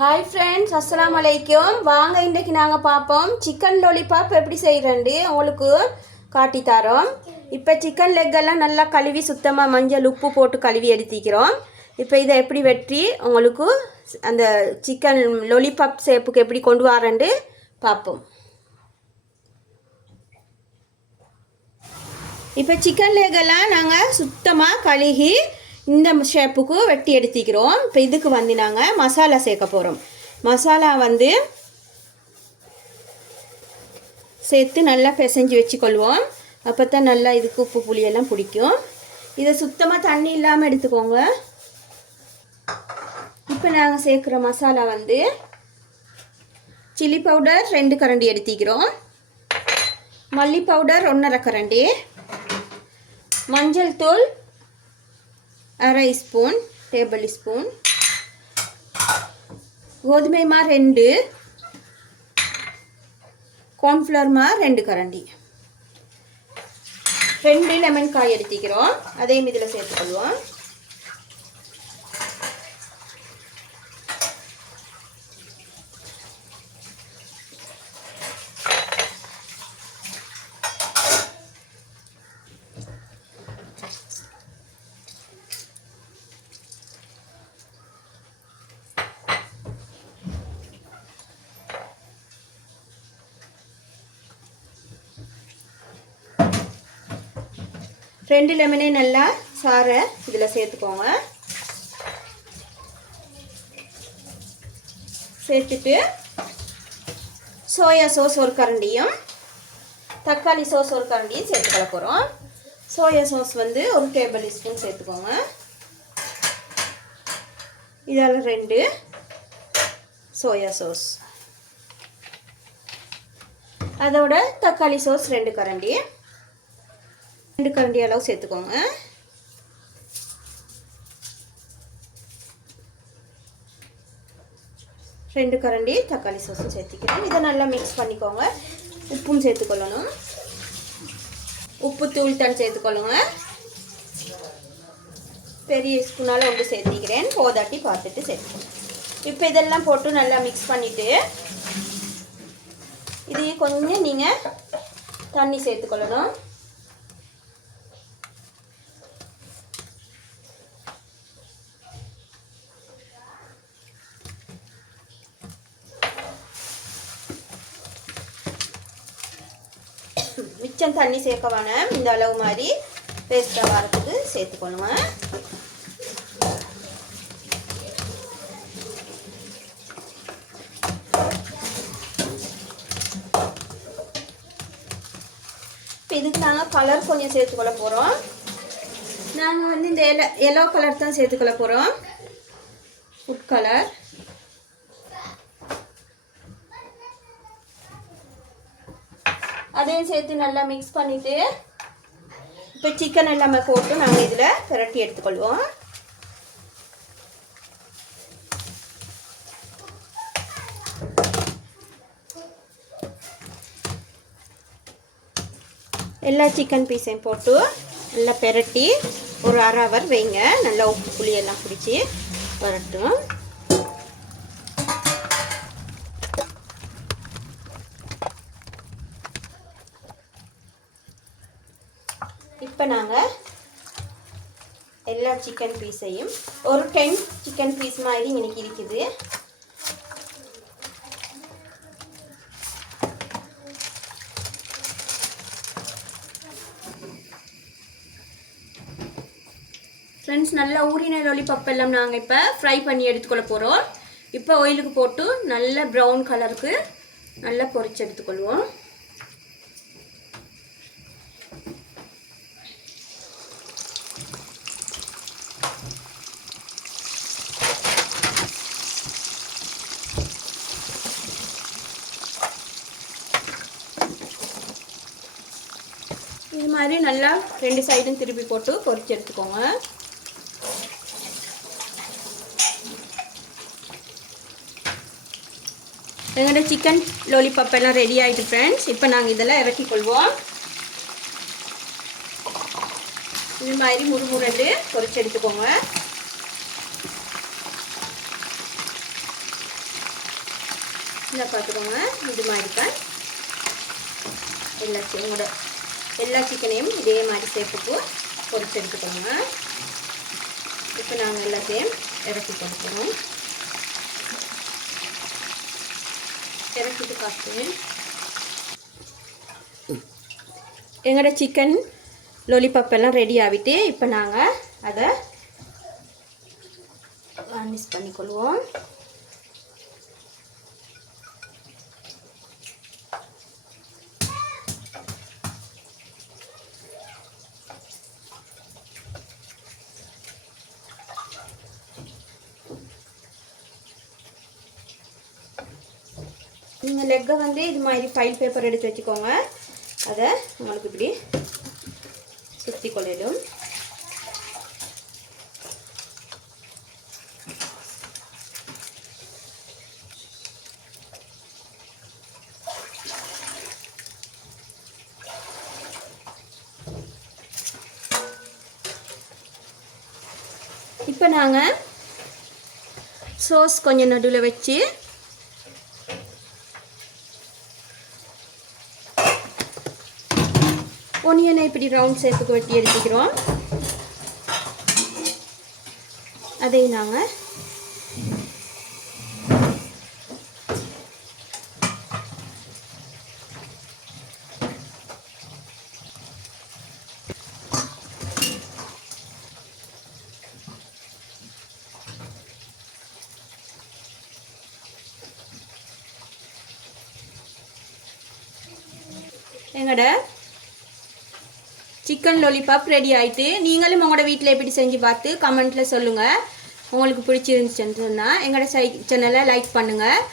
Hi friends, அஸ்ஸலாமு அலைக்கும். வாங்க இன்றைக்கி நாங்கள் பார்ப்போம் சிக்கன் லாலிபாப் எப்படி செய்கிறேன்ட்டு உங்களுக்கு காட்டி தரோம். இப்போ சிக்கன் லெக்கெல்லாம் நல்லா கழுவி சுத்தமாக மஞ்சள் உப்பு போட்டு கழுவி எடுத்திக்கிறோம். இப்போ இதை எப்படி வெட்டி உங்களுக்கு அந்த சிக்கன் லாலிபாப் ஷேப்புக்கு எப்படி கொண்டு வரேன்ட்டு பார்ப்போம். இப்போ சிக்கன் லெக்கெல்லாம் நாங்கள் சுத்தமாக கழுகி இந்த ஷேப்புக்கு வெட்டி எடுத்துக்கிறோம். இப்போ இதுக்கு வந்து நாங்கள் மசாலா சேர்க்க போகிறோம். மசாலா சேர்த்து நல்லா பிசைஞ்சு வச்சுக்கொள்வோம். அப்போ தான் நல்லா இதுக்கு உப்பு புளியெல்லாம் பிடிக்கும். இதை சுத்தமாக தண்ணி இல்லாமல் எடுத்துக்கோங்க. இப்போ நாங்கள் சேர்க்குற மசாலா சில்லி பவுடர் 2 கரண்டி எடுத்துக்கிறோம். மல்லி பவுடர் 1.5 கரண்டி, மஞ்சள் தூள் 1/2 ஸ்பூன் டேபிள் ஸ்பூன், கோதுமை மா 2, கார்ன்ஃப்ளவர் மா 2 கரண்டி, 2 லெமன் காய் எடுத்துக்கிறோம். அதையும் இதில் சேர்த்துக்கொள்வோம். ரெண்டு லெமனே நல்லா சாறை இதில் சேர்த்துக்கோங்க. சேர்த்துட்டு சோயா சாஸ் 1 கரண்டியும் தக்காளி சாஸ் 1 கரண்டியும் சேர்த்துக்கொள்ள போகிறோம். சோயா சாஸ் 1 டேபிள் ஸ்பூன் சேர்த்துக்கோங்க. இதில் 2 சோயா சாஸ், அதோட தக்காளி சாஸ் 2 கரண்டி, 2 கரண்டி அளவு சேர்த்துக்கோங்க. ரெண்டு கரண்டி தக்காளி சாஸும் சேர்த்துக்கிறோம். இதை நல்லா மிக்ஸ் பண்ணிக்கோங்க. உப்பும் சேர்த்துக்கொள்ளணும். உப்பு தூள் தான் சேர்த்துக்கொள்ளுங்க. பெரிய ஸ்பூனால் 1 சேர்த்திக்கிறேன். போதாட்டி பார்த்துட்டு சேர்த்துக்கணும். இப்போ இதெல்லாம் போட்டு நல்லா மிக்ஸ் பண்ணிவிட்டு இது கொஞ்சம் நீங்கள் தண்ணி சேர்த்துக்கொள்ளணும். மிச்சம் தண்ணி சேர்க்க வேணாம். இந்த அளவு மாதிரி பேஸ்ட்டாக வரத்துக்கு சேர்த்துக்கணுங்க. இப்போ இதுக்கு நாங்கள் கலர் கொஞ்சம் சேர்த்துக்கொள்ள போகிறோம். நாங்கள் இந்த எல்லோ கலர் தான் சேர்த்துக்கொள்ள போகிறோம். Food colour. அதையும் சேர்த்து நல்லா மிக்ஸ் பண்ணிவிட்டு இப்போ சிக்கன் எல்லாமே போட்டு நாங்கள் இதில் பிரட்டி எடுத்துக்கொள்வோம். எல்லா சிக்கன் பீஸையும் போட்டு நல்லா பிரட்டி ஒரு 1/2 hour வைங்க. நல்லா உப்பு புளி எல்லாம் பிடிச்சி வரட்டும். இப்போ நாங்கள் எல்லா சிக்கன் பீஸையும் ஒரு 10 சிக்கன் பீஸ் மாதிரி இன்னைக்கு இருக்குது. ஃப்ரெண்ட்ஸ், நல்லா ஊறின லாலிபாப் எல்லாம் நாங்கள் இப்போ ஃப்ரை பண்ணி எடுத்துக்கொள்ள போகிறோம். இப்போ ஆயிலுக்கு போட்டு நல்ல ப்ரௌன் கலருக்கு நல்லா பொரிச்சு எடுத்துக்கொள்வோம். இது மாதிரி நல்லா 2 சைடும் திருப்பி போட்டு பொரிச்சு எடுத்துக்கோங்க. எங்களோட சிக்கன் லாலிபாப் எல்லாம் ரெடி ஆகிட்டு ஃப்ரெண்ட்ஸ். இப்போ நாங்கள் இதெல்லாம் இறக்கிக்கொள்வோம். இது மாதிரி முறுமுறண்டு பொரிச்சு எடுத்துக்கோங்க. இந்த பார்த்துக்கோங்க, இது மாதிரி தான் எல்லா சிக்கனையும் இதே மாதிரி சேப்புக்கு பொரிச்சு எடுத்துக்கோங்க. இப்போ நாங்கள் எல்லாத்தையும் இறக்கி கொடுக்குறோம். இறக்கிட்டு பார்த்துக்கோங்க. எங்களோட சிக்கன் லாலிபாப் எல்லாம் ரெடி ஆகிட்டு இப்போ நாங்கள் அதை கார்னிஷ் பண்ணிக்கொள்வோம். நீங்கள் லெக்கை வந்து இது மாதிரி ஃபைல் பேப்பர் எடுத்து வச்சுக்கோங்க. அதை உங்களுக்கு இப்படி சுற்றி கொள்ளிடும். இப்போ நாங்கள் சோஸ் கொஞ்சம் நடுவில் வச்சு ஒனியனை இப்படி ரவுண்ட் ஷேப்புக்கு வெட்டி எடுத்துக்கிறோம். அதை நாங்கள் எங்களோட சிக்கன் லாலிபாப் ரெடி ஆகிட்டு, நீங்களும் உங்களோட வீட்டில் எப்படி செஞ்சு பார்த்து கமெண்ட்டில் சொல்லுங்கள். உங்களுக்கு பிடிச்சிருந்துச்சுன்னு சொன்னால் எங்களோட சேனலை லைக் பண்ணுங்கள்.